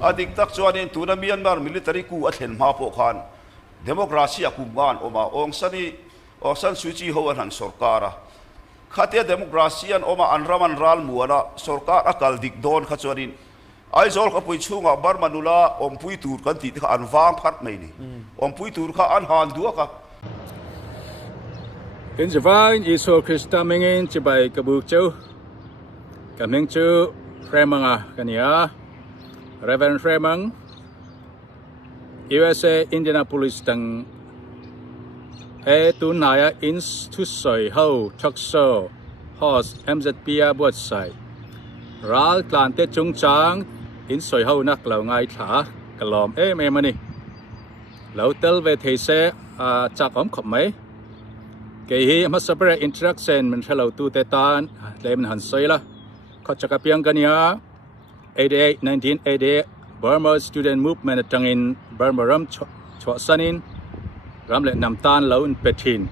adik tak chuanin tuna Myanmar military coup athen ma po khan democracy akum gan oma ongsan suchi ho han sarkara khatia democracy an oma anraman ral muala sarkar akal dik don kha chuanin aizol ka pui chunga barmanula ompui tur kan ti kha anwang phat mai ni ompui tur kha an han duaka in divine iso Krista mengin chibai kabuk chu kameng chu fremanga kania Reverend Fremang USA Indianapolis tang tunaya in tu soi ho thakso hos MZPA bot sai ral klan te chung chang in soi ho nak lo ngai tha kalom mani lo tel ve the se chak om khop mai ke hi ma sabra interaction man thalo tu te tan lem han soi la kho chaka piang kania 1988 Burma student movement tangin Burma ram chwa sanin ram le nam tan lo in petin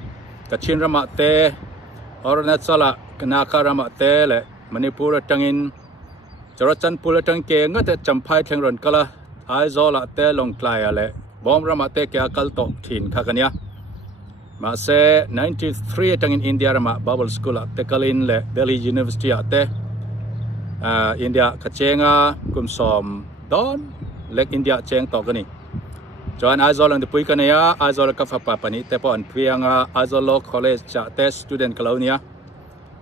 kachin rama te Arunachala kanaka rama te le Manipur tangin Charachan pula tang ke ngat champhai thengron kala aizola te long klai ale bom rama te ke akal to thin khakania ma se 93 tangin India rama bubble school te kalin le Delhi University ate India kachenga kumsom don lek India cheng to kani joan azol ang depui kanaya azol ka fa pani te pon prianga azol college cha te student kalonia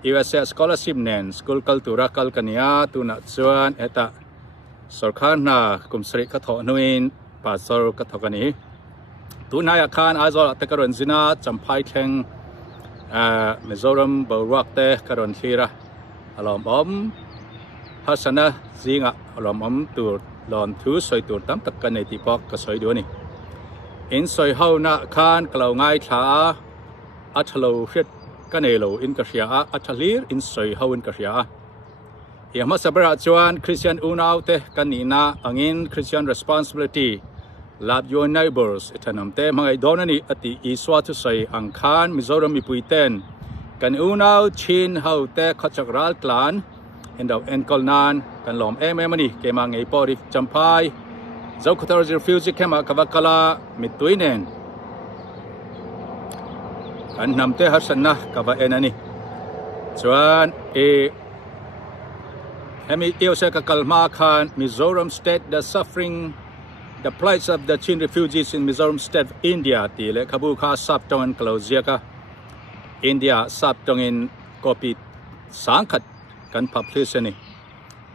USA scholarship nen school kultura kal kania tuna chuan eta sarkar na kumsri ka tho nuin pasor ka thokani tunaya khan azol te karon zina champhai theng Mizoram Bawrak te karon thira alom bom hasana zinga alom tur lon thu soi tur tam tak kan nei ti pok ka soi do ni in soi ho na khan kalo ngai tha athalo hret kanelo in ka ria athalir in soi ho in ka ria yama sabra chuan Christian unau te kanina angin Christian responsibility love your neighbors ethanam te mangai donani ati iswa tu soi ang khan Mizoram mi puiten kan unau chin ho te khachakral klan Endo enkolnan kan lom mani ke mangai pori champai zau khatar refugee kema kawakala mituinen kan namte hasanna kawa enani chuan hemi eose ka kalma khan Mizoram state the suffering the plight of the Chin refugees in Mizoram state of India ti le khabu kha sap tong kalozia ka India sap tong in copy sangkhat kan publish ni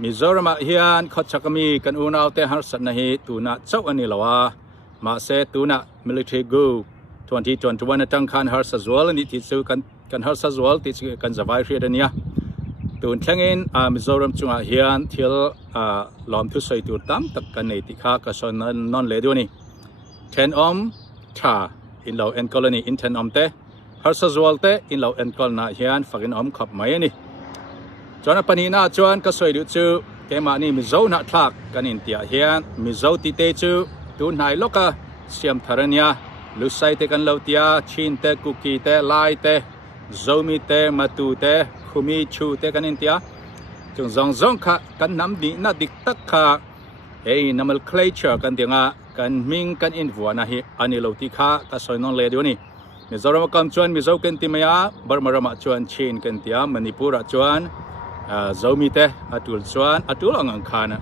Mizoram hian khachakami kan unau te harsat na hi tuna chau ani lawa ma se tuna military go 2021 atang khan harsazwal ni ti chu kan harsazwal ti chu kan zawai hriat ania tun thlangin Mizoram chunga hian thil lom thu soi tur tam tak kan nei ti kha ka son non le do ni 10 om tha in law and colony in 10 om te harsazwal te in law and colna hian fakin om khap mai ani chona panina chuan ka soi du chu kema ni mizo na thak kanin tia hian mizo ti te chu tu nai loka siam tharania lusai te kan lautia chin te kuki te lai te zomi te matu te khumi chu te kanin tia chung zong kha kan nam di na dik tak kha ei nomenclature kan dinga kan ming kan invuana hi ani lo ti kha ka soi non le du ni Mizoram kam chuan mizo ken ti maya Burma chuan chin kan tia Manipur chuan zomi te atul chuan atul ang khana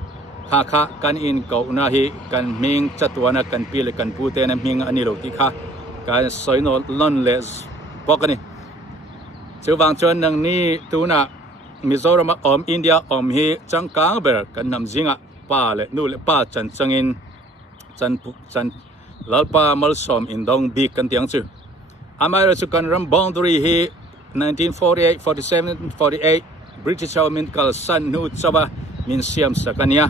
kha kan in ko na hi kan ming chatwana kan pil kan pu te na ming ani lo ti kha kan soino lon les bokani chuwang chuan nang ni tuna Mizoram om India om hi changkang ber kan nam zinga pa le nu le pa chan changin chan lalpa malsom in dong bi kan tiang chu amai chu kan ram boundary hi 1948 47 48 British government kal san nu chawa min siam sakania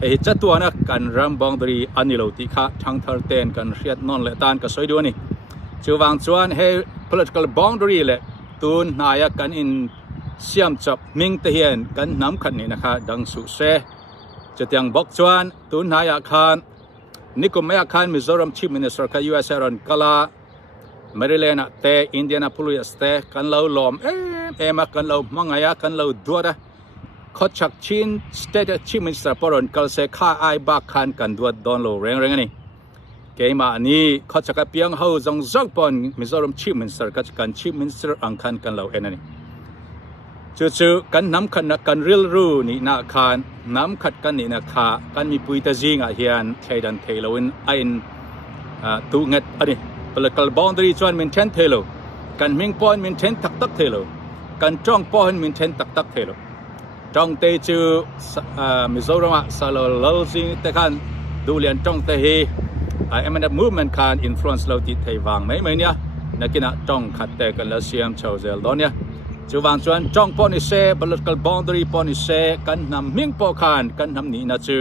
hi chatuana kan ram boundary anilo ti kha thang thar ten kan riat non le tan ka soi do ni chuwang chuan he political boundary le tun naya kan in siam chap ming te hian kan nam khat ni na kha dang su se chatiang bok chuan tun naya khan nikomaya khan Mizoram chief minister ka US ron kala Maryland te Indianapolis te kan lo lom ema kan lo mangaya kan lo duara ขจักชิน State Chief Minister ปรนกัลเซค่าไอบักคันกันดวดดอนโลแรงๆนี่เกมานี้ขจักเปียงเฮาจงจอกปอนมิโซรัม Chief Minister กัจกัน Chief Minister อังคันกันเราเอ็นนี่จู่ๆกันน้ำขัดกันริลรูนี่นาคานน้ำขัดกันนี่นาคากันมีปุยตะจิงเฮียนเทดันเทโลอินไอน์ตูเงตอันนี้ political boundary จวนมินเทนเทโลกันมิงปอนมินเทนตักเทโลกันจ้องปอนมินเทนตักเทโลจ้องเตจูมิโซรัมซาโลลซิงแต่กันดูเลียนจ้องเตฮีมันmovement คัน influence เราติดไทยวางไหมเนี่ยนักกินจ้องขัดแต่กันแล้วเสียมชาวเซลดอนเนี่ยจูวางจวนจ้องปอนิเซ political boundary ปอนิเซกันนำมิงปอคานกันนำนี่นะจู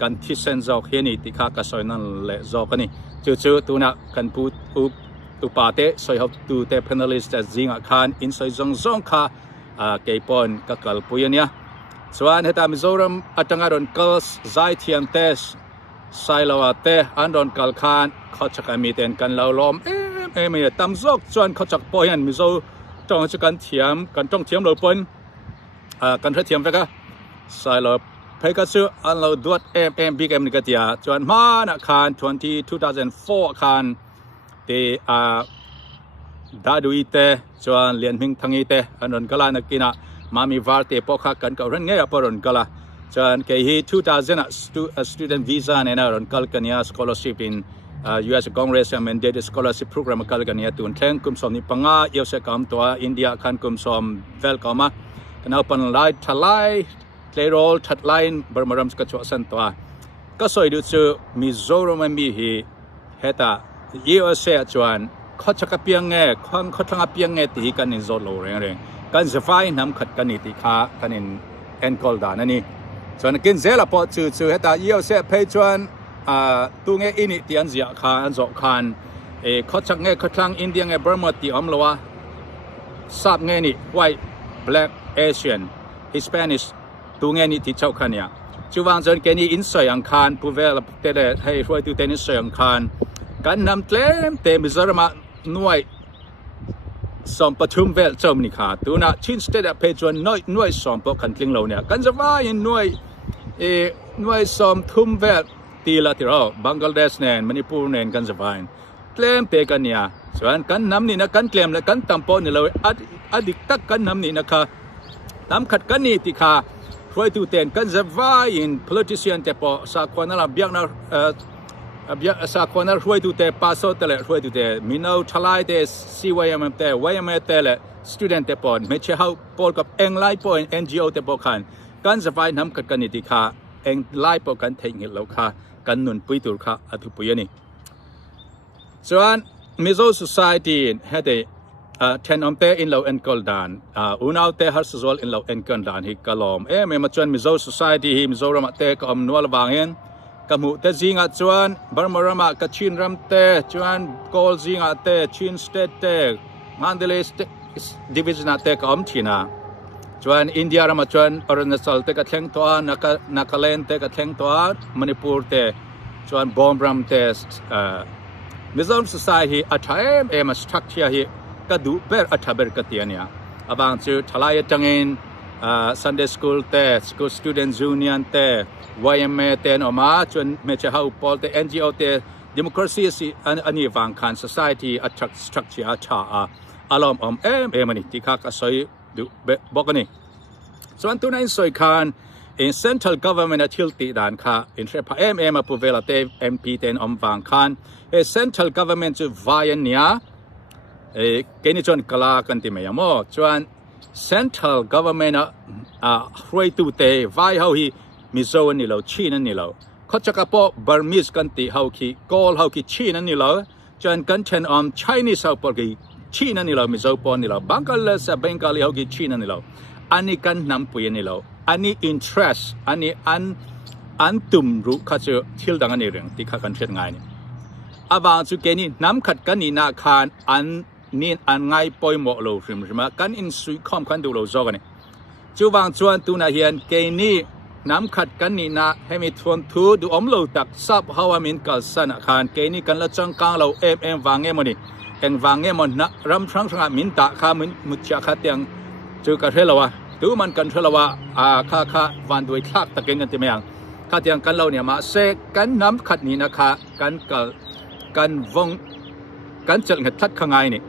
กันที่เซนจอกเฮนี่ที่ข้ากระสอยนั่นแหละจอกนี่จู่ๆตัวนักกันพูดอุปาเตสอยหับตัวเต panelist แต่จิงอาคารอินสอยจงค่ะเกี่ยปอนกับกลปุยเนี่ยส่วนเหตุมิโซรัมอัตงารอนกัลส์ใจเทียมเตสไซลาวเตอันดอนกัลคานเขาจะกันมีเต็นกันเหล่าล้อมไม่ตั้มจอกส่วนเขาจะปอยอันมิโซจ้องจะกันเทียมกันจ้องเทียมเราปนกันเทียมไปก็ไซลาวเพก็ซื้ออันเราดวดบิ๊กนี่ก็เดียจวนมานะคาน2004คานที่ดาดูอีเตจวนเลียนหิงทั้งอีเตอันนั้นก็ลานักกินะมามีวาร์เตปอกขักกันก็เรื่องเงี้ยปรนก็ละจวนเกี่ย2000 student visa เนี่ยนะรันกัลกันเนี่ย scholarship in US Congress mandated scholarship program กัลกันเนี่ยตุนแข่งกุมสมนิปังอาเยาเสกามตัวอินเดียคันกุมสมเวลก็มากันเอาเป็นไล่ทลายเลโรลทัดไลน์บรมรัมสกัจวสันตัวก็สอยดูจูมิโซรัมมีฮีเหตุยี่อเสียจวนเขาจะกับเพียงเงี้ยเขาทั้งกับเพียงเงี้ยที่กันในโซโลเร่งกันจะไฟน้ำขัดกันนี่ที่ขากันในเอ็นกอลดานั่นนี่ส่วนกินเซลพอจู่เหตุยี่อเสียเพจวนตัวเงี้ยอินิที่อันเสียขาอันจอกขานเขาจะเงี้ยเขาทั้งอินเดียเงี้ยบรมที่อัมลวะซับเงี้ยนี่ white black Asian Hispanicตัวเงี้ยนี่ที่เจ้าขันเนี่ยจู่วางจนแกนี่อินสอยอังคารผู้เวลเตะให้ช่วยตัวเตนิสอยอังคารกันนำเต็มเต็มมิโซรัมหน่วยสอมปฐุมเวลเจ้ามิขาตัวน่ะชินสเตดเพจวนหน่วยสอมปกันทิ้งเราเนี่ยกันจะว่าหน่วยสอมทุมเวลตีละที่เราบังกลาเทศเนี่ยมณิปูร์เนี่ยกันจะว่าเต็มเปกันเนี่ยส่วนกันนำนี่นะกันเต็มและกันตั้มปอนนี่เราอดีตตักกันนำนี่นะคะนำขัดกันนี่ที่ขาช่วยตัวเต็นกันจะว่าpolitician แต่พอสักคนนั่นละเบียกนะสักคนนั้นช่วยตัวเตะพาสโต้เลยช่วยตัวเตะมีน้องทลายเตะซีวายมันเตะวายมันเตะเลย student เตะปอนไม่ใช่เขาปอนกับเอ็งไล่ปอน NGO เตะปอนกันการจะไปน้ำกันนี่ที่ค่ะเอ็งไล่ปอนกันเทงเหล่าค่ะกันนุนปุยตัวค่ะอัตุปุยนี่ส่วนมิโซ society เฮเดเทนอมเตะอินเหล่าเอ็นกอลดานอุณเอาเตะฮัสโซลอินเหล่าเอ็นกอลดานฮิกลอมไม่มาจวนมิโซ society มิโซรามาเตะก็อมนัวละบางเองกมุเตจิงอาจวนบาร์มารามากชินรัมเตจวนโกลจิงอาเตชินสเตเตมันเดเลสดิวิชั่นอาเตกอมชินาจวนอินเดียรามาจวนออร์เนซัลเตกะเทงตัวนักเลนเตกะเทงตัวมณิปูร์เตจวนบอมบรัมเตมิโซรัม society อัฐเอมาสตรัคเจอร์ฮีกดูเบอร์อัฐเบอร์กติยานี่อบางจูทลายจังอินSunday school เต school students union เตYMA เตนออกมาจนไม่ใช่เขาพอเต NGO เต democracy อันนี้ฟังคัน society attract structure อาชาอารมณ์มันนี่ที่ข้าก็สอยดูบอกกันนี่ส่วนตัวนั้นสอยคัน in central government ทิลติด่านค่ะ in เทปมาพูดเวลาเต MP เตนฟังคันcentral government จะวายเนี่ยเกณฑ์จนกลากันที่ไม่ยอมจวน central government รวยตัวเตวายเขาฮีมิโซนี่เราชีนั่นนี่เราเขาจะกับพวกบาร์มิสกันที่เขาคีกอลเขาคีชีนั่นนี่เราจนกันเทนอมไชนีสเขาพวกคีชีนั่นนี่เรามิโซปอนนี่เราบังกลาเซเบงกาลีเขาคีชีนั่นนี่เราอันนี้กันนำปุยนี่เราอันนี้ interest อันนี้อันตุ่มรู้เขาจะทิลดังอันนี้เรื่องที่เขากันเช็ดง่ายนี่อาบางสุเกนี่น้ำขัดกันนี่นาคานนี่อันง่ายปอยหมดเราใช่ไหมกันอินสุยคอมกันดูเราจอกันนี่จู่วางชวนตัวนาเฮียนเกนี่น้ำขัดกันนี่นะให้มีทวนทูดูอมโลตักซับฮาวามินกัลสันคานเกนี่กันละจังกางเราวางเงี้ยมันนี่วางเงี้ยมันนะรำทั้งมินตะข้ามินมุจฉาขัดยังจู่กันเท่าเรา ตูมันกันทละวะค่าวันด้วยคลักตะเกงกันติเมียงค่าเตียงกันเราเนี่ยมาเซกันน้ำขัดนี้นะคะกันวงกันจัดงัดทัดข้างไงนี่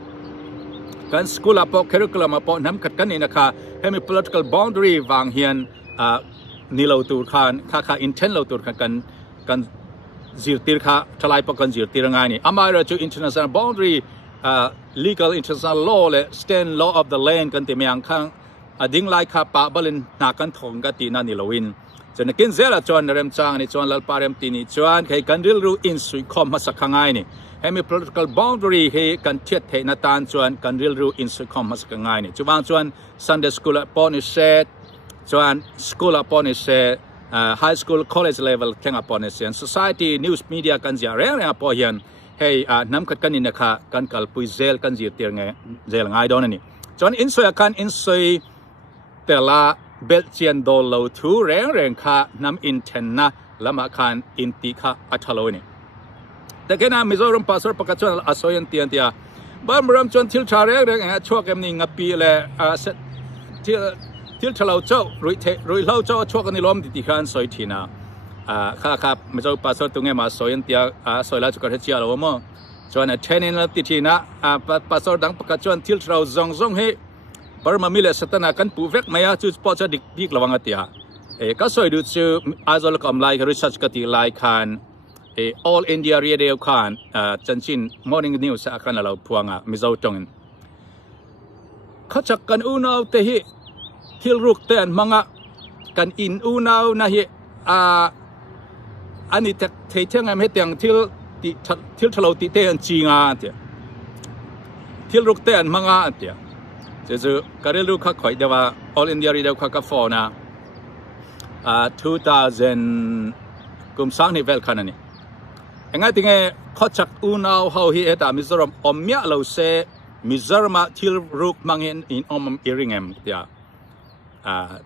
กันสกูลปอเคริคุลัมปอน้ำขัดกันนี่นะคะให้มี political boundary วางเฮียนนี่เราตูคานค่า intent เราตูกันจิรติร์ค่ะทลายปกันจิรติร์ไงนี่อามาเราจู international boundary legal international law และ stand law of the land กันติเมียงข้างดิ้งไล่ข้าป่าบลินนักกันทงกันตีนั่นนี่เราวินจนกินเซลจวนเริ่มจ้างนี่จวนลลปาเริ่มตีนี่จวนให้กันเรียนรู้อินสุยคอมมาสักข้างไงนี่ให้มี political boundary ให้กันเทียดให้นาตานจวนกันเรียนรู้อินสุยคอมมาสักข้างไงนี่จวน Sunday school ปอนิเซจวน school ปอนิเซhigh school college level แข่งปอนิเซ society news media กันจะเรื่องปอเฮียนให้น้ำขัดกันนี่นะคะกันกัลปุยเซลกันจีเตียงไงเซลง่ายดอนนี่จวนอินสุยกันอินสุยแต่ละเบลเจียนโดลเราทูแรงค่ะน้ำอินเทนนะละมาคันอินติค่ะอัทโลนี่แต่แค่นั้นมิโซรัมปัสสาวะประกาศจวนอาศัยอันเตียนเตียบ้านเริ่มจวนทิลชาเรื่องช่วงนี้งับปีเลยทิลชาเราเจ้ารุยเราเจ้าช่วงนี้ล้มติคันสอยทีนะครับมิโซปัสสาวะตรงนี้มาสอยอันเตียสอยแล้วจุกเทียเราว่ามั้งจวนเทนินแล้วติทีนะปัสสาวะดังประกาศจวนทิลชาเราซงให้บารมามิเลสตนากันปูเวกมายาจูสปอร์ตดิกระวังอัตยาก็สวยดูจูอาจจะกำไลค์รีเสิร์ชกติไลค์คันAll India Radio คันจันชิน Morning News อาการเราพวงมิจาวจงเขาจักกันอูนาวเตหิทิลรุกเตนมังกันอินอูนาวนะฮิอันนี้เทเทียงไงไม่เตียงทิลทะเลติเตนจีงาเตียทิลรุกเตนมังเตียจะการเรียนรู้ข้าข่อยเดี๋ยวว่า All India Radio ข้ากับฟอนะ2000กุมสังนี่เวลคันนี่เองไงที่ไงเขาจักอูนาวเขาเห็นแต่มิโซรัมอมเมียเราเซมิโซรัมทิลรุกมังเห็นอินอมเอริงเอ็มเดีย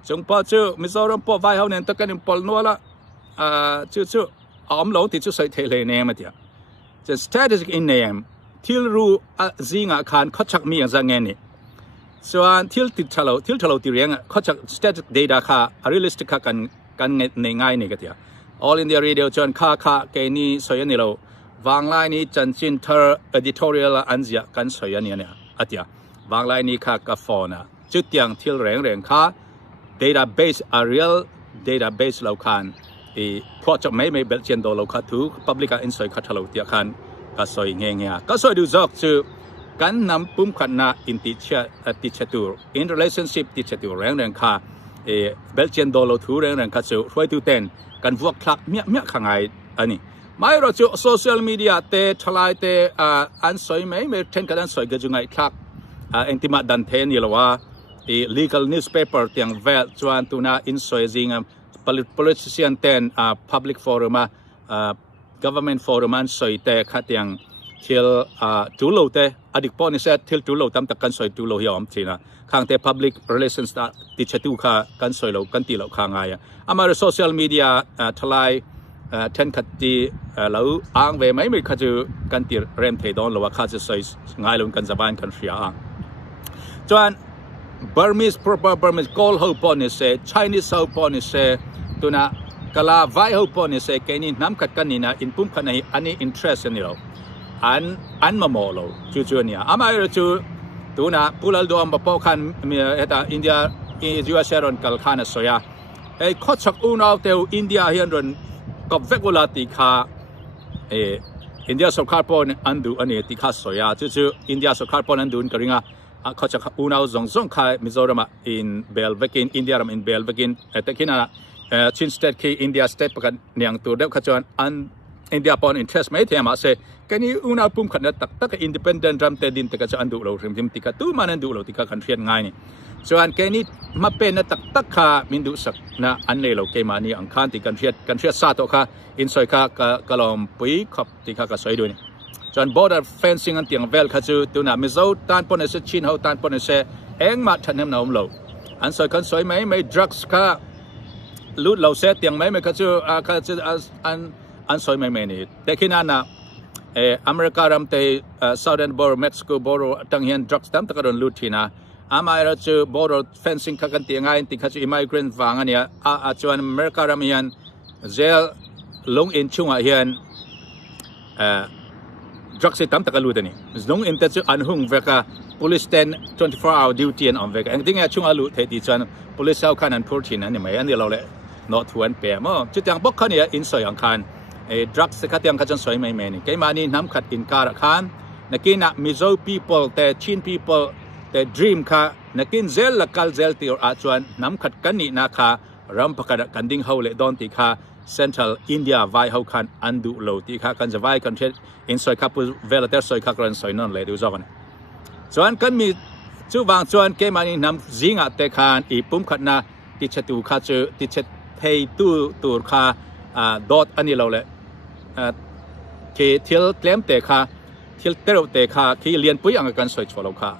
จงพอชื่อมิโซรัมพอไว้เขาเนี่ยตะกันอินพอลนัวละชื่ออมเราที่ชื่อใส่เทเลเนมเดียจะ strategic in name ทิลรุซิงอาคารเขาจักมีอย่างไงนี่ส่วนทิลทะเลที่เรียงเขาจะ static data ค่ะ realistic ค่ะกันในง่ายนี่ก็เดีย All India Radio จนค่าเกนี่สวยนี่เราวางไลน์นี้จันจินเธอ editorial อันเสียกันสวยเนี่ยอัตยาวางไลน์นี้ค่ะกับฟอนะจุดยังทิลแรงค่ะ database a real database เราคันprojectไม่เบลเจนโดเราค่ะทุก public insight ค่ะเราเดียคันก็สวยเงี้ยก็สวยดูจอกชื่อกันนำปุ่มขันนาอินติเชตูร์ in relationship ติเชตูร์แรงค่ะเบลเจียนโดโลทูแรงค่ะจู่ช่วยดูเต้นกันพวกคลักเมียข้างไงอันนี้ไม่เราจู่โซเชียลมีเดียเตะทลายเตะอันสวยไม่เทนกันอันสวยก็จุงไงคลักเอ็นติมาดันเทนนี่ละว่าlegal newspaper เตียงเวลจวนตุนาอินสวยจริงpolitician เต้นpublic forum government forum อันสวยเตะขัดเตียงทิลจูโลเตอดีตปอนิเซทิลจูโลตามตะกันสวยจูโลยอมทีนะข้างเต public relations ติดเชตุค่ะกันสวยเรากันตีเราข้างไงอามาโซเชียลมีเดียทลายเทนขัดตีเราอ้างเวไม่ขัดจูกันตีเริ่มเทดอนเราว่าขัดจะสวยง่ายลงกันสบายกันเสียอ่างจวน Burmese proper Burmese call เขาปอนิเซ Chinese เขาปอนิเซตัวน่ะกลาไว้เขาปอนิเซแกนี่น้ำขัดกันนี่นะอินปุ่มขัดในอันนี้ interest นี่เราอันมาโมโลจู่ๆเนี่ยอามาเราจู่ตัวน่ะพูดแล้วดูอันบ่พอคันมีเหตุอินเดียยูเอสรอนกัลคานะสอยข้อชักอุณเอาเตวอินเดียเฮียนรอนกับเวกุลาติคาอินเดียสุขาปอนอันดูอันนี้ติคาสอยจู่ๆอินเดียสุขาปอนอันดูนกริงาข้อชักอุณเอาซงคายมิโซรัมอินเบลเวกินอินเดียรัมอินเบลเวกินแต่คินาชินสเตทคีอินเดียสเตทประกันเนียงตัวเด็กขจรอันอินเดียปอนอินเทรสไม่เทียมเสกันนี้อุณหภูมิขนาดตักอินดิเพนเดนต์รัมเตดินติกาจะอันดูเราเริ่มติกาตู้มันอันดูเราติกาคันเรียนง่ายนี่ส่วนกันนี้มาเป็นตักค่ะมินดูสักนะอันนี้เราเกมานี่อังคารติกันเรียนซาโตค่ะอินสอยค่ะกลอมปุยขับติกาก็สวยด้วยนี่ส่วน border fencing อันเตียงเวลค่ะจู่ตัวน่ะมิโซตานปนเสชินเขาตานปนเสเองมาทันเห็นเราเราอันสอยกันสวยไหม drugs ค่ะลุดเราเสเตียงไหมค่ะจู่ค่ะจู่อันสวยไหมนี่แต่ขณะนั้นอเมริการัมเตsouthern border Mexico border ตั้งเห็น drugs ตั้งตะกระโดนลุดที่นะ amai ra chu border fencing ka kan ti ngai ti kha chu immigrant wang ania a chuan America ram hian zel long in chunga hian drugs tam takalu tani long in ta chu anhung veka police 24-hour duty and on veka engting a chunga lu the ti chuan police au khan an purtin ani mai ani lo le no thuan pe mo chu tiang bok khania in soi ang khan drugs ka tiang ka chan soi mai mai ni ke mani nam khat in kar khan nakina Mizo people te Chin people te dream kha nakin zel lakal zel ti or achuan nam khat kan ni na kha ram pakada kanding haule don ti kha Central India vai hau khan andu lo ti kha kan javai kan the in soi kha pu velater soi kha kran soi non le du zogan chuan kan mi chu wang chuan ke mani nam zinga te khan I pum khat na ti chatu kha chu ti chet thei tu tur kha dot ani lo le ke thil claim te kha thil tero te kha khi lian pui ang kan soi cholo kha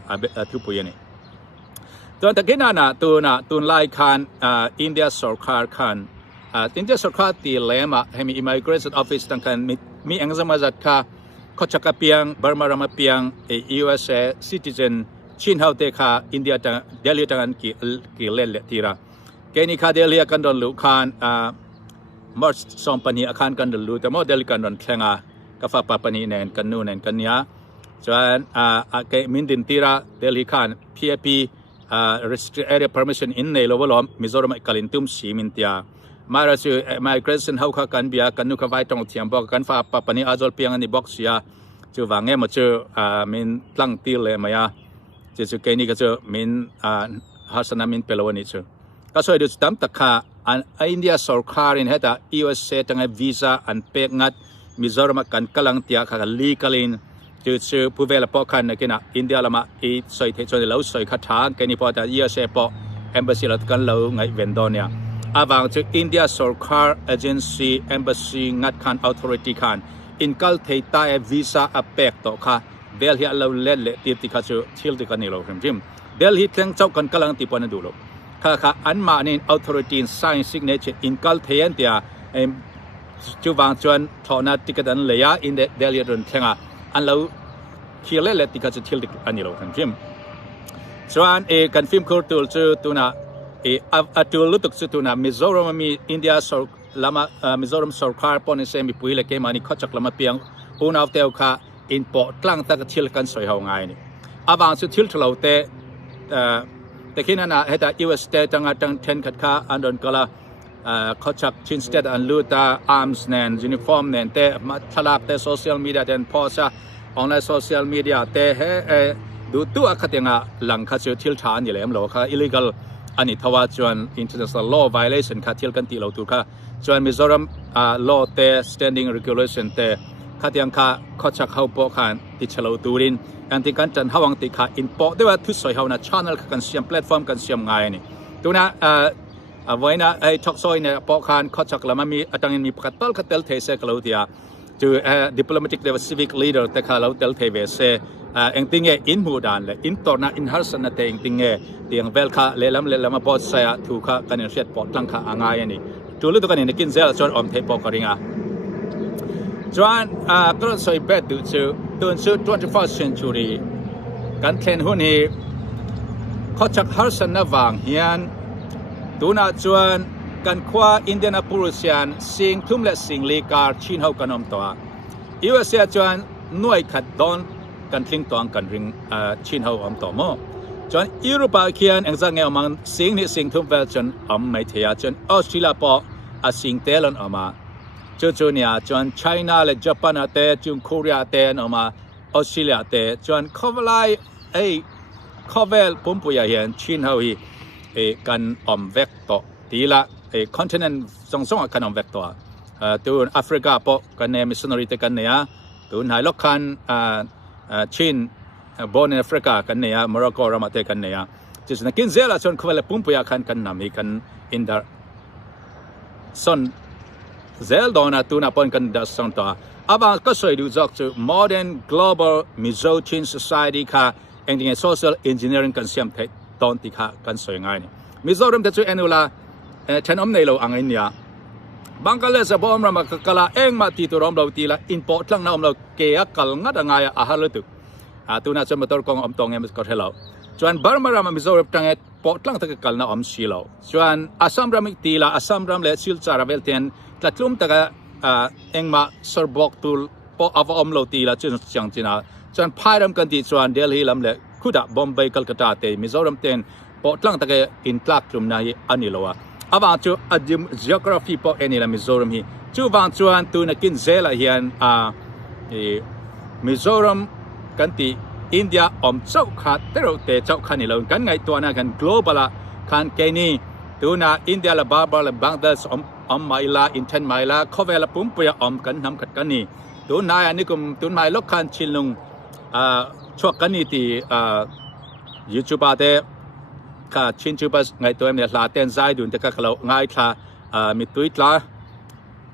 thu pui ani ton ta kena na tun lai khan India sarkar khan India sarkar ti lema hemi immigration office tang kan mi angzama zat kha khochaka piang Burma rama piang USA citizen chin hau te kha India ta Delhi tang ki le tira keni kha Delhi kan don lu khan March sompani akhan kan don lu ta mo Delhi kan don thlenga ka fa papani nen kan nu nen kan ya chuan ke mindin tira Delhi khan PAP restricted area permission in nei lowolom Mizoram kalintum simin tia mara chu migration hau kha kan bia kan nu ka vai tong thiam bok kan fa papani azol piang ani box ya chu wange mo chu min tlang til le maya chu ke ni ka chu min hasana min pelawani chu ka soi du tam takha an India sarkar in heta USA tang visa an pek ngat Mizoram kan kalang tia kha legalin chu puvela po khan nakina India lama I soi the chon lo soi kha thang ke ni po ta USA po embassy lot kan lo ngai vendonia awang chu India sarkar agency embassy ngat khan authority khan in kal thei ta visa a pek to kha Delhi lo le ti kha chu thil ti kan ni lo him Delhi thleng chau kan kalang ti pon du lo kha an ma nin authority in sign signature in kal theian tia chu wang chuan thona ticket an leya in the Delhi ron thenga an lo khile le ti kha chu thil ti ani lo him chuan confirm kur tul chu tuna atul lutuk chu tuna Mizoram mi India lama Mizoram sarkar pon se mi puile ke mani khochak lama piang unaw teu kha in po tlang ta ka thil kan soi hau ngai ni awang chu thil thlo te khina na heta US state tanga tang 10 khat kha andon kala khochak chin state an luta arms nen uniform nen te thalak te social media ten posa online social media te he du tu akhatenga lang kha chu thil tha ni lem lo kha illegal ani thawa chuan international law violation kha thil kan ti lo tu kha chuan Mizoram law te standing regulation te khatiang kha khochak hau po khan ti chalo turin anti kan chan hawang ti kha in po dewa thu soi hauna channel kan siam platform kan siam ngai ni tuna voina ai thok soi ne po khan khochak lama mi atangin mi pakatol khatel the se klautia to diplomatic level civic leader te kha lo tel the ve se engtinge in mudan le in torna in harsana te engtinge tiang vel kha lelam po sa thu kha kan set pot tlang kha angai ani tulu to kan in kin zel chon om the po karinga chuan tro soi bet du chu tun chu 21st century kan thlen hun hi khochak harsana wang hian tuna chuan kan khwa Indianapolisian sing thum le sing le kar chin hau kanom to USA chuan nuai khat don kan thling tong kan ring chin hau om to mo chuan Europe khian engzang amang sing ni sing thum vel chon om mai thea chuan Australia po a sing telon ama chu nia chuan China le Japan ate chung Korea te oma Australia te chuan khovalai khovel pumpuya hian chin hau hi kan om vek to tila continent song kan om vek to tun Africa po kan ne missionary te kan ne tun hai lok khan Chin born in Africa kan ne Morocco ramate kan ne just na kin zela chuan khovel pumpuya khan kan nami kan in dar son zel dona tuna pon kan da santa aba ka soi du jok chu modern global Mizo Chin society kha engding social engineering kan siam the ton ti kha kan soi ngai ni Mizoram te chu enula thenom nei lo angai nia Bangladesh bom ram ka kala eng ma ti to rom lo ti la in po tlang na om lo ke a kal ngat anga ya a halutu tuna chu motor kong om tong em ko hello จวนบาร์มารามามิโซรัมตังเอปอตลังตะกะกลนะอมชิโลจวนอัสสัมรามิตีลาอัสสัมรามเลซิลจาราเวลเทนตะลุมตะกะเอ็งมาเซอร์บอกตูลปออฟอมโลตีลาจุนจังจินาจวนพายรัมกันติจวนเดลฮีลัมเลคุดะบอมเบย์กัลกัตตาเตมิโซรัมเทนปอตลังตะกะอินตลักตุมนาฮิอันนิโลวะอาวาจูอดิมจีโอกราฟีปอเอนิลามิโซรัมฮีจูวางจวนตูนกินเซลาฮิอันมิโซรัมกันติอินเดียอมเจ้าขาดเตโรเตเจ้าขันนี่เรากันไงตัวนั้นกัน global คันเกนี่ตัวน่ะอินเดียละบาบาละบังเดสอมไมลาอินเทนไมลาเขาเวลาปุ่มเปียอมกันนำขัดกันนี่ตัวนายอันนี้กุมตัวไมลกคันชิลงชวกันนี่ที่ยูทูบอาเตค่ะชินจูบัสไงตัวเนี่ยลาเต้นใจดุนแต่ก็เขาง่ายค่ะมีตุยตลา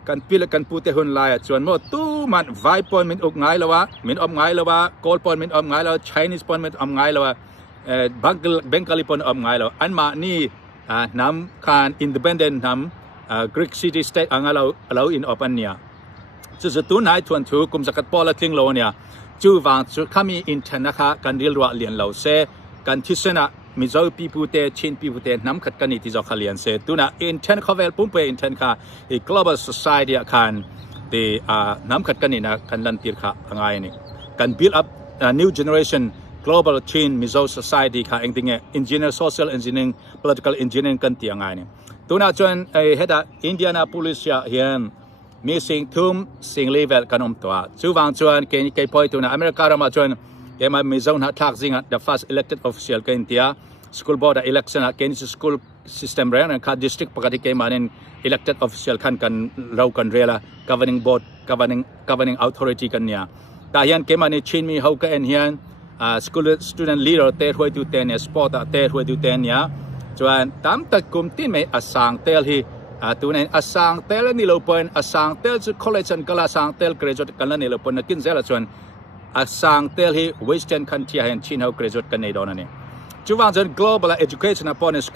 กันพิลกันพูดหุ่นลายจวนหมดตู้มันไวปอนมันอกง่ายแล้ววะมันอมง่ายแล้ววะโกลปอนมันอมง่ายแล้ว Chinese ปอนมันอมง่ายแล้ววะบังกาลีปอนอมง่ายแล้วอันมานี่นำการ independent นำGreek city state อังเราอินอปันเนี่ยจะตัวไหนทวนถูกกุมสกัดปอละทิ้งโลเนี่ยจูวางจุดขามีอินเทอร์นะคะกันเรียลว่าเรียนเราเสกันที่เสนะมิโซปีพูเตชินปีพูเตน้ำขัดกันนี่ที่จะขลียนเสตัวน่ะอินเทอร์เขาเวลปุ่มไปอินเทอร์ค่ะอี global society คันที่น้ำขัดกันนี่นะกันลันตีค่ะง่ายนี่กัน build up new generation global change มิโซ society ค่ะเองติงเ engineer social engineering political engineering กันที่ง่ายนี่ตัวน่ะจวนเฮดอินเดียนาโพลิสเฮียนมีสิ่งทุ่มสิ่งเลเวลกันตัวจูวางจวนเกย์พอยตัวน่ะอเมริกาเรามาจวนเกมามิโซน่ะทักซิง the first elected official กันที่school board election เกณฑ์ school system เรื่องนั้นค่ะ district ปกติเกมาเนี่ย elected official กันเรากันเรียละ governing board governing authority กันเนี่ยแต่ยันเกมาเนี่ยชินมีเขาก็เอ็นเฮียนschool student leader เตะหัวดูเตะเนี่ย sport เตะหัวดูเตะเนี่ยจวนตามตะกุมที่ไม่อาสังเตลฮีตัวนั้นอาสังเตลนี่เราเป็นอาสังเตลจุด college กันละอาสังเตล graduate กันละนี่เราเป็นนักกินเซลล์จวนอาสังเตลฮี western country เห็นชินเขา graduate กันในดอนนี่จูวางจน global education upon is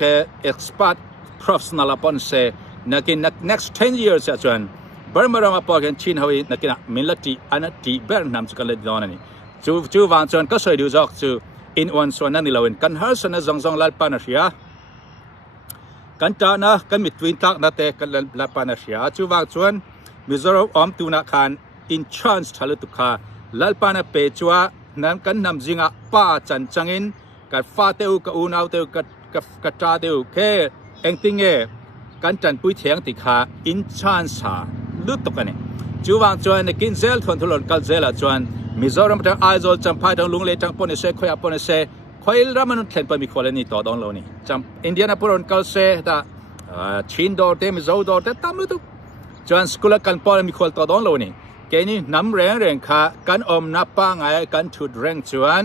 expert professional upon say nakin next 10 years จวนบร์มารามาพอกันชินเขานักกินมิลติอันที่เบอร์นำจุกันเลยดอนนี่จูวางจนก็สวยดูจอกจูin one ส่วนนั้นนี่เราเห็นกันหาส่วนนั้นซองลัลปานาเซียกันจานะกันมีทวินทักนาเตกันลัลปานาเซียจูวางจวนมิโซโรอมตูนักขัน in chance ทะเลตุกาลัลปานาเปจัวนั้นกันนำจิงะป้าจันจังอินกัดฟ้าเตวกับอูนาวเตวกัดตาเตวแค่เองติงกันจันปุยเถียงติขา in chance ลุดตกันเนี่ยจูวางจวนในกินเซลทนทุลนกัลเซลจวนมิโซรัมทางไอโซลจำพายทางลุงเลจังปนเสคอยปนเสคอยรามันเข็นไปมีคนนี่ต่อดองเรานี่จำอินเดียนาพูดกัลเซตาชินดอร์เตมิโซดอร์เตตามลุตุจวนสกุลกันปอนมีคนต่อดองเรานี่แกนี่น้ำแรงค่ะกันอมนับปังไงกันชุดแรงจวน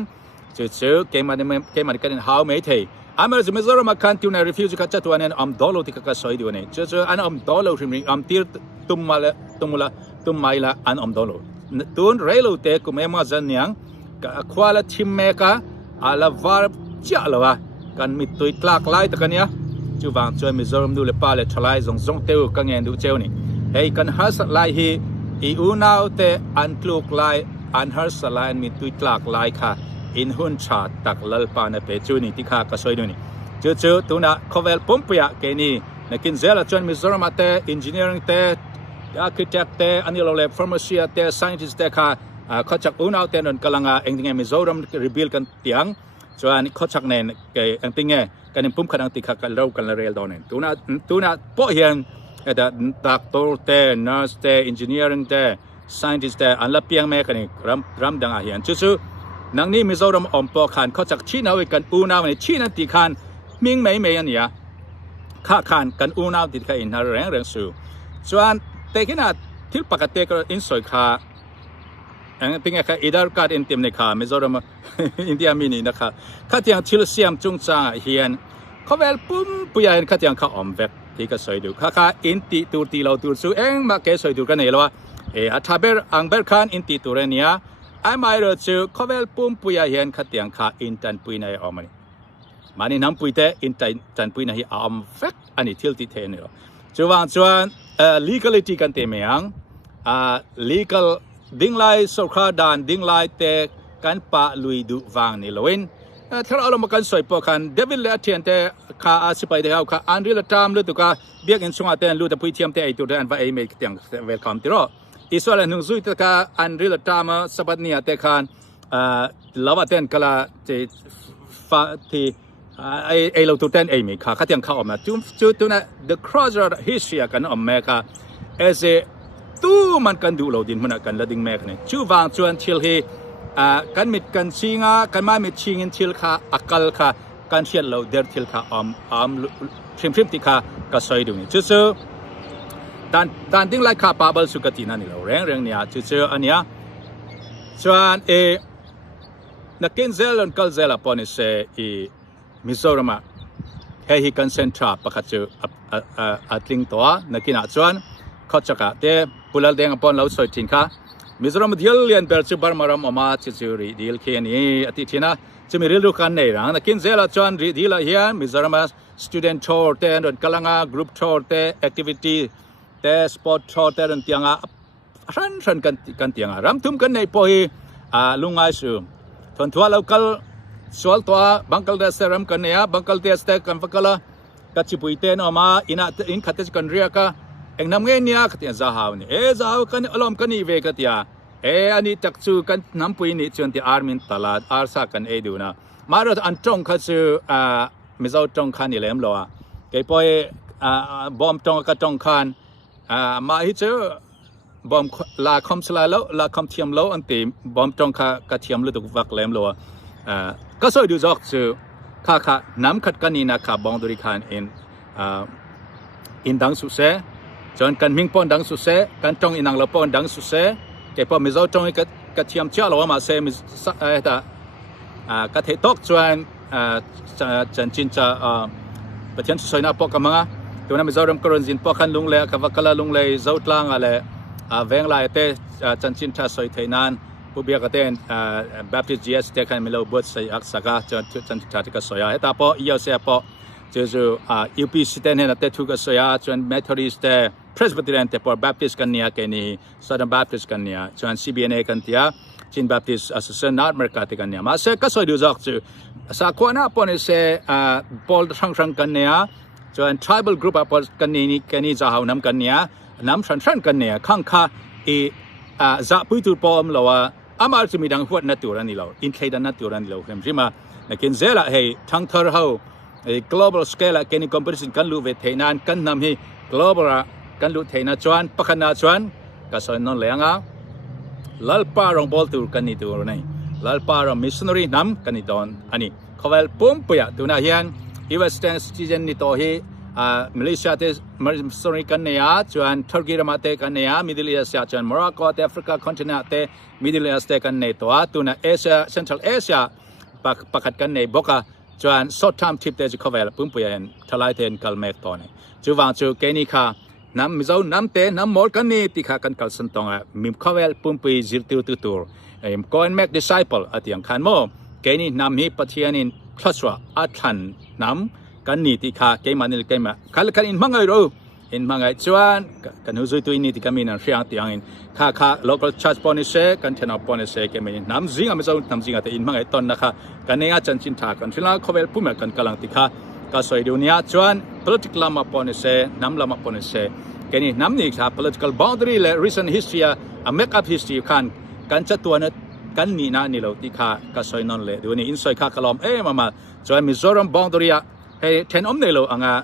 จู่ๆเกมันกันหาวไม่เทอเมริกามิโซรัมกันที่ใน refuse กัจจตัวนั้นอมดอลที่กัจสอยดีวันนี้จู่ๆอันอมดอลที่มีอมตีตุ่มมาละอันอมดอลตูนเรลูเตกุเมมาจันยังควาลทิมเมกาอาลาวาร์จ้าละวะกันมิตุยตลากไล่ตะกันเนี่ยจูวางจวยมิโซรัมดูเลปาเลทลายซงเตวกันเงินดูเจ้านี่เฮ้ยกันฮัสไลฮีอีอูนาวเตอันคลุกไลอันฮัสไลมิตุยตลากไลค่ะอินหุนชาตักลัลปานาเปจูนี่ที่ข้ากระสอยดูนี่จู่ๆตัวน่ะเขาเวลปุ่มเปียเกนี่นักกินเซลจวนมิโซรัมเตอินจิเนียริงเตarchitect เตอันนี้เราเรียก pharmacy เต scientist เตค่ะเขาจักอูนาวเตนนกำลังเองที่ไงมิโซรัมรีบิลกันเตียงส่วนเขาจักเนี่ยเองที่ไงกันปุ่มขนาดที่ข้ากันเรากันเรียลดอนนี่ตัวน่ะพอเห็นแต่ด็อกเตอร์เต nurse เต engineering เต scientist เตอันละเพียงแม่กันนี่รำดังอาเห็นจู่ๆนังนี้มิโซรัมอมปอขันเขาจักชี้นาวกันอูนาวนี่ชี้นั่นตีขันมิ่งไม่ยันเนี่ยข้าขันกันอูนาวติดขันอินหาแรงสูส่วนแต่ขณะที่ปกติก็อินสอยค่ะเป็นไงค่ะอีดาร์การอินติมเนี่ยค่ะมิโซรัมอินเดียมินีนะคะข้าที่ยังทิลเซียมจุงจางเฮียนเขาเวลปุ่มปุยยันข้าที่ยังข้าอมเวกที่ก็สอยดูข้าอินติตูตีเราตูสู้เองมาเกสอยดูกันเนี่ยว่าอัฐเบอร์อังเบอร์ขันอินติตูเรเนียไอ้ไม่รู้จู่เขาเวลปุ่มปุยยันข้าที่ยังข้าอินตันปุยในออมันนี่น้ำปุยเตอินตันปุยในออมเวกอันนี้ทิลติเทนเนี่ยจวนlegality กันเต็มยังlegal ดิ้งไล่สุขาดานดิ้งไล่เตกันปะลุยดูวางนี่ลวิน ถ้าเรามากันสวยปอคันเดวิดเลเทียนแต่ข้าอาสิไปเดียวข้าอันริลตามลุตุกาเบียกอินสุงอาเตนลุตะพุยเทียมแต่ไอตัวเดนว่าไอเมกเตียงเวลคัมติโรอิสราเอลนุซุยตะกาอันริลตามสบัดเนียแต่คันลาวาเตนกะลาเจฟาที่ไอเราตัวเตนไอเมกข้าเตียงข้าออกมาจุดนะ the crossroad history กันอเมริกาas a ตู้มันกันดูเราดินมันกันละดิงแมกเนี่ยจูวางจวนชิลเฮกันมิดกันชิงกันมามิดชิงชิลค่ะอักลค่ะกันเชียนเราเดิร์ทิลค่ะพริมติค่ะก็สวยดูนี่จู่ๆด้านดิ้งไล่ค่ะปาเบลสุกตินั่นนี่เราเรื่องเนี่ยจู่ๆอันเนี้ยจวนนักเก็นเซลล์กัลเซลล์ปอนิเซมิโซรามาเฮฮิกันเซนทราปะคัจอัดลิงตัวนักกินจวนเขาจะกะเตปุลลเดงปอนเราสวยจริงค่ะมิโซรามเดียลเลียนเบอร์จูบาร์มารามอมาจู่ๆรีดีลเคนนี่อาทิตย์นะจะมีเรื่องกันในรังนักกินเซลล์จวนรีดีลเฮียมิโซรามstudent tour เตนกำลังgroup tour เต activity เต sport tour เตนเตียงรันกันเตียงรำทุ่มกันในพอยลุงไอซูทนทัวร์ local สวลตัวบังคัลเดสรำกันเนี่ยบังคัลเดสเตกันฟักละกัจจิปุยเตนออกมาอินขัดเจกันเรียกเอ็งนำเงินเนี่ยขัดยังซาฮาวนี่ซาฮาวกันอารมณ์กันนี่เวกัดยาอันนี้จักจูกันน้ำปุยนี่จนที่อาร์มินตลาดอาร์ซากันดูนะมารถอันตรงขัดจูมิซาตรงขันนี่แหลมลัวเกี่ยวกับบอมตรงกับตรงขันมาฮิจูบอมลาคอมสลาแล้วลาคอมเทียมแล้วอันตีบอมตรงกับเทียมแล้วถูกวักแหลมลัวก็สวยดูจอกจูข้าน้ำขัดกันนี่นะข้าบองดุริคันอินดังสุเสจนกันมิงปอนดังสุเสกันตรงอินังละปอนดังสุเสเกี่ยวกับมิซาตรงกับเทียมเจ้าเรามาเซมิกับเทตอกจวนจันจินจะประเทศสวยน่าปอกมั้งตัวนั้นมิซาเริ่มกรนจินปอกันลุงเล่กับวักละลุงเล่เจ้าตลางอะไรเวงลายเตจันจินจะสวยเทนันผู้เบียกเต้นBaptist GS เตกันมิลบดใส่อักษรจันจิตก็สวยแต่พออีเสียพอจู่ๆUPC เต้นเนี่ยเตทุกสวยจน Methodist เต Presbyterian เตพอ Baptist กันเนี่ยกันนี่ Southern Baptist กันเนี่ยจน CBNA กันที่จิน Baptist Association North America กันเนี่ยมาเสก็สวยดูจักจู่สักวันน่ะพอเนี่ยเสPaul ทั้งกันเนี่ยจน Tribal Group พอกันนี่จะหาวนำกันเนี่ยนำชั้นกันเนี่ยข้างข้าจะพูดถึงปอมเราว่าอามาจะมีดังหัวนัดตัวนี่เราอินเทอร์นัดตัวนี่เราเห็นใช่ไหมนักเรียนเซลล์ให้ทั้งเธอเขาglobal scale กันใน competition กันรู้เวทีนั้นกันนำให้ global กันรู้เทน่าจวนปักน่าจวนก็ส่วนนั้นเลยอ่ะลัลปารองบอลตัวกันนี่ตัวนี้ลัลปารอง missionary นำกันนี่ตอนอันนี้เขาเวลปุ่มเปียตัวนั้นยัง Western citizen นี่ตัวที่Malaysia เต missionary กันเนี่ยจวน Turkey รามาเตกันเนี่ย Middle East จวน Morocco เต Africa continent เต Middle East เตกันเนี่ยตัวนั้น Asia Central Asia ปักกันเนี่ยบอกว่าจวน short term trip เตจะเขาเวลปุ่มเปียนทลายเทนกัลเมกตัวนี้จู่วางจู่แกนี่ค่ะน้ำมิจน้ำเตน้ำมอลกันนี่ที่ข้ากันกัลสันตองมิมเขาเวลปุ่มเปียจิรติวตัวก็เอ็นแม็ก disciple อันที่ยังขันโมแกนี่น้ำฮีปัจจัยนินคลาสว่าอัดขันน้ำกันนี่ที่ข้าเกมันนี่เกมันขันอินมังไงรู้อินมังไงจวนกันหูซุยตัวนี้ที่กันมีนั่นเสียงที่ยังอินข้า local church ปอนิเซกันเทนอปอนิเซเกมันน้ำจิงมิจน้ำจิงแต่อินมังไงตอนนะคะกันเนี่ยจันจินทากันฟิลาเขาเวลปุ่มกันกำลังที่ข้าก็สวยดูเนี่ยจวน political ลามาปอนิเซน้ำลามาปอนิเซแกนี่น้ำนี่ครับ political boundary และ recent history make up history กันจะตัวนั้นกันนี่นะนี่เราที่ข้าก็สวยนั่นเลยดูนี่อินสวยข้ากลอมมาจวนมิโซรัม boundary ให้เทนนี่เรา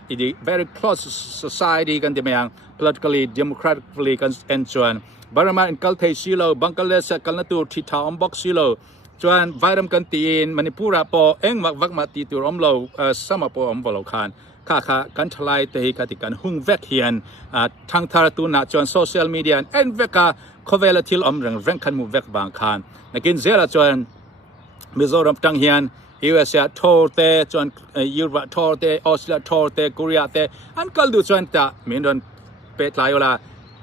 อี very close society กันที่มัน politically democratically กันจวนบาร์มาอินกัลเทซิโลบังกัลเลสกัลนัตูที่ทาวบ็อกซิโลจวนไวรัมกันตีนมณิปุระปอวักมาตีตัวเราสมาปอมบอลคานข้ากันทลายเตะกันที่กันหุ่งเวกเฮียนทางทาร์ตูน่าจวนโซเชียลมีเดียเวกเขาเวลาที่เรื่องคันมูเวกบางคานนักกินเซลจวนมิโซรัมตังเฮียนUSA ทอร์เตจวนยุโรปทอร์เตออสเตรเลียทอร์เตเกาหลีเตอันกัลดูจวนตามีนนเป็ดลายละ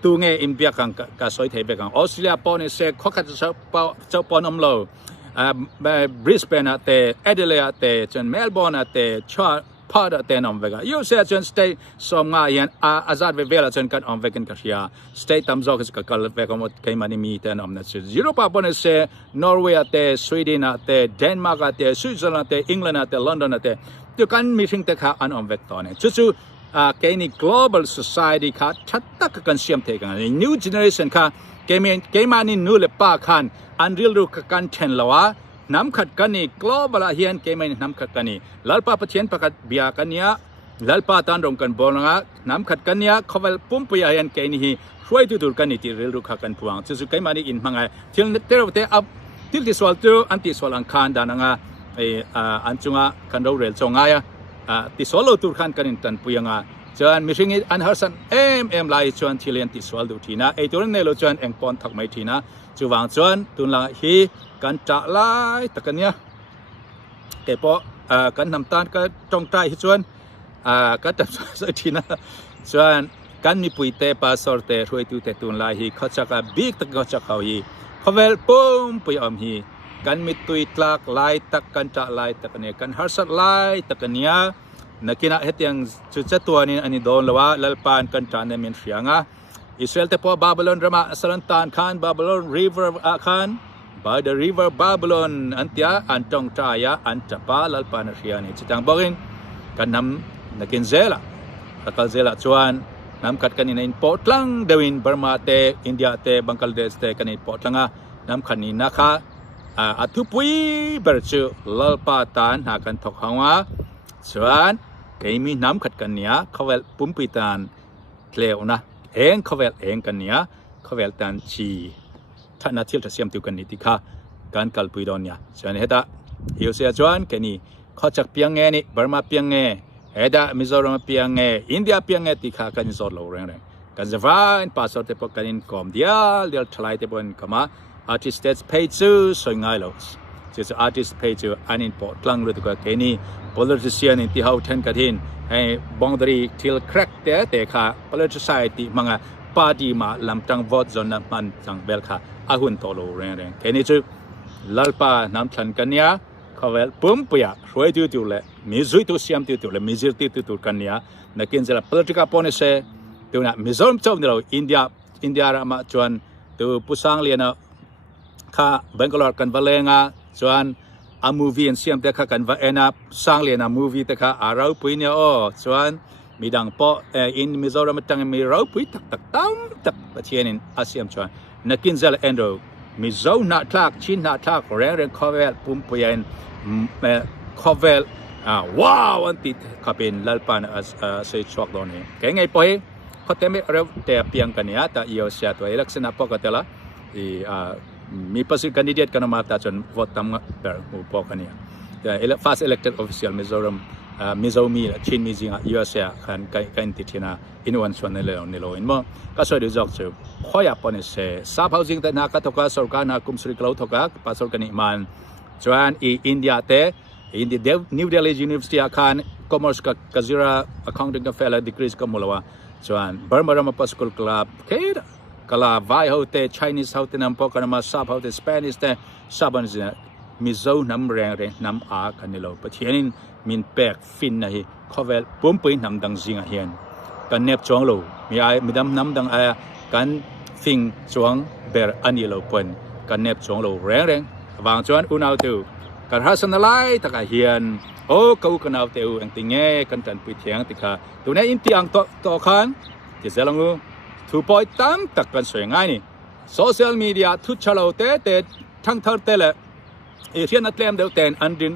ตัวเงี้ยอินเบียกันก็สวยเทเบกันออสเตรเลียปอนเซข้อขัดเจ้าปอนอมโลบริสเบนเตแอดิเลดเตจนเมลเบิร์นเตชาพ pada tenom vega you say chon stay som nga yan azad ve vela chon kan om vegan ka ria stay tamzok ka kal vega mot kai mani mi tenom na zero pa pon se Norway ate Sweden ate Denmark ate Switzerland ate England ate London ate tu kan meeting te kha an om vek to ne chu kai ni global society kha thatta ka kan siam te kan new generation kha kai mani nu le pa khan unreal ru ka kan then lawaน้ำขัดกันนี่กลอบละเฮียนเกไม่น้ำขัดกันนี่ลัลปาปะเทียนประกาศเบียกันเนี่ยลัลปาตันรงกันบอลงะน้ำขัดกันเนี่ยเขาเวลปุ่มปุยเฮียนเกนี่ช่วยตุกันนี่ที่เรื่องขัดกันพวงจู่ๆเกมานี่อินมังไงที่เตอร์เตอัพที่ที่สวลตัวอันที่สวลอังคารดานงะอันจุงะกันเราเรียลจงไงที่สวลตัวขันกันนี่ตันปุยงะจวนมิชิงอันฮาร์สันไลจวนที่เรียนที่สวลดูทีนะตัวนั้นเนี่ยเราจวนเองปอนทักไม่ทีนะจู่วางจวนตุนละฮีกันจะไล่ตะกันเนี่ยแกพอกันน้ำตาลก็จ้องใจชวนก็จับสักทีนะส่วนกันมีปุ๋ยเตะปลาสอดเตะรวยตัวเตะตุนไล่ฮีเขาจะกับบิ๊กตะก็จะเขาฮีเขาเวลปุ่มปุ๋ยอมฮีกันมีตุยตลักไล่ตะกันจะไล่ตะกันเนี่ยกันฮาร์สัตไล่ตะกันเนี่ยนักกินอาหารyangจุดตัวนี้อันนี้โดนแล้วว่าลัลปานกันจะเนี่ยมันเสียงอิสราเอลแต่พอบาบิโลนรามาสลันตานคานบาบิโลนริเวอร์คานby the river Babylon antia antong chaya antapa lalpan riani chitang bogin kanam nakin zela akal zela chuan nam kat kanin in potlang dawin Burma te India te Bangladesh te kanin potlanga nam khani nakha athupui berchu lalpa tan ha kan thok hawa chuan keimi nam khat kania khawel pumpitan tleuna eng khawel eng kania khawel tan chiท่านนัทเที่ยวจะเสียมติวกันนิติค่ะการกัลปุยดอนเนี่ยส่วนเหตุเฮียเสียจวนแค่นี้เขาจักเปียงเงนี่บาร์มาเปียงเงเหตุมิโซรัมเปียงเงอินเดียเปียงเงติค่ะกันจอดเราแรงๆกันจะฟ้าอินพาสปอร์ตเตปกันอินคอมเดียเลี้ยทลายเตปนกมาอาร์ติสต์เพจซูสวยงามเลยจะอาร์ติสต์เพจซูอันนี้พอตั้งรู้ตัวแค่นี้ politician ที่เขาเทนกันทินให้บองดรีทิลแครกแต่ค่ะ politicity มังปาร์ตี้มาลำจังวอดจนมันจังเบลค่ะอาหุ่นโตโลแรงๆแค่นี้จุลัลปาน้ำชันกันเนี่ยเขาเวลปุ่มเปียช่วยตัวเลยมีจุดตัวเสียมตัวเลยมีจุดตัวกันเนี่ยนักกินจะละ political policy ตัวน่ะมิโซรัมเจ้าเนี่ยเราอินเดียรามาจวนตัวผู้สร้างเรียนข้าเบงกอลอร์กันวาเลงาจวนอามูวีนเสียมแต่ข้ากันว่านะสร้างเรียนมูวีแต่ข้าอาเราปุยเนี่ยจวนมีดังปออินมิโซรัมจังมีเราปุยตักตั้มตักประเทศนี้อาเซียนจวนนักกินจะเอ็นโดมิโซนาทักชินนาทักแรงๆคอเวลปุ่มเปียนคอเวลว้าวอันติดขับเป็นลัลปานเสียช็อกตอนนี้แกไงปอยเขาเต็มเร็วแต่เพียงกันเนี่ยแต่เอียวเสียตัวลักษณะปกติละมีประสิทธิกันดิเดตกันมาแต่จนวอดทำแบบปกติเนี่ยแต่ fast elected official มิโซรัมมิโซมีชินมีจริงเอียวเสียขันกันติดที่น่ะอินวันส่วนในเรื่องนี้เลยมั้งก็สวยดีจังเลยขออยากปนเสซาพาวซิงแต่นักทว่าสรการนักกุมสุริกลาวทว่าปัสสาวะนี้มันจวนอินเดียเตอินเดียนิวเดลียูนิเวอร์ซิตี้อาคารคอมเมอร์สกับกาซิราอคาวน์ติ้งกับเฟลดีกรีสกับมูลว่าจวนบาร์มารามาปัสกุลคลับเคดกลาไวเฮาเตไชนีสเฮาเตนัมปอกันมาซาพเฮาเตสเปนิสเตซาบันซิมิโซน้ำแรงน้ำอากันนี่เราประเทศนี้มินแปกฟินนะฮีเขาเวลปุ่มไปน้ำดังจิงอ่ะเฮียนกันเนบจวงโลมีไอ้มีดำน้ำดังไอ้กันฟิงจวงเบอร์อันนี้เราเป็นกันเนบจวงโลแรงวางจวนอุณเอาตัวกันหาสันไลตะกะเฮียนโอ้เขากันเอาตัวอันติงเง่กันจันปิดเทียงติค่ะตัวนี้อินที่อังต่อขันที่เสร็จแล้วถูกปล่อยตั้มตักกันสวยง่ายนี่โซเชียลมีเดียทุกชาเราเตะทั้งเท่าเตะเลยเอเชียนัดเล่มเดียวเตนอันดิน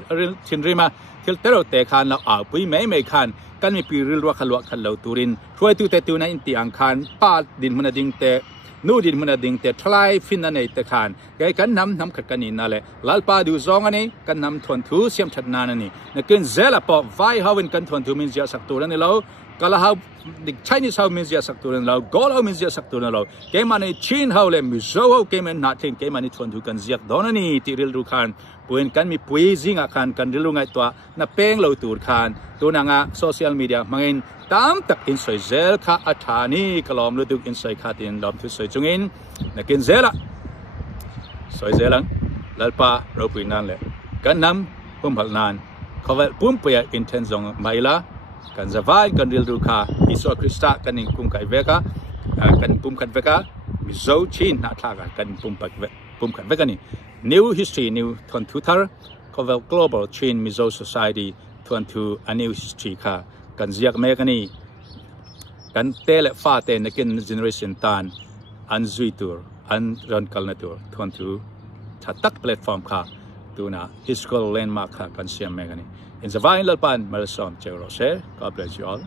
ชินริมาที่เตะเราเตะขันเราปุยไม่ขันกันมีปีริลวะขลัวขันเราตูรินช่วยตัวเตะตัวนั้นอินที่อังคารปาดดินมันดิ่งเตะนู่ดินมันดิ่งเตะทลายฟินนั่นเองเตะขันแกกันน้ำขัดกันนี่นั่นแหละลัลปาดูซองอันนี้กันน้ำทวนทูเสียมชัดนานันนี่นักกินเซลปอไวเฮาวินกันทวนทูมินเสียสักตัวนั่นเราก็ละเฮาดิไชนีสเฮามินเสียสักตัวนั่นเราโกลเฮามินเสียสักตัวนั่นเราเกมันนี่จีนเฮาเลยมิโซเฮาเกมันนัดทิ้งเกมันนี่ทวนทูกันเสียดอนนี่ที่ริลดูขันปุยกันมีปุยซิงอาคารกันริลุงไงตัวนับเป้งเราตูดคานตัวนางโซเชียลมีเดียมังอินตามตักอินไซเซลข้าอัฐานีกลอมฤดูอินไซข้าตินลอมทุสไซจุงอินนักอินเซละไซเซลังลัลปาเราปุยนั่นแหละกันนำพุ่มพักนานเขาว่าพุ่มเปียอินเทนซองไม่ละ kan zawai kan dil du kha iso krista kan ning pum kai veka kan pum kan veka mi zo chin na thaga kan pum kan veka ni new history new thon thu thar cover global chain mizo society thon thu a new history kha kan ziak me kan ni kan tele fa te nakin generation tan an zui tur an ron kal na tur thon thu thatak platform kha tuna historical landmark kha kan siam me kan ni in the vine lalpan marasom chero se god bless you all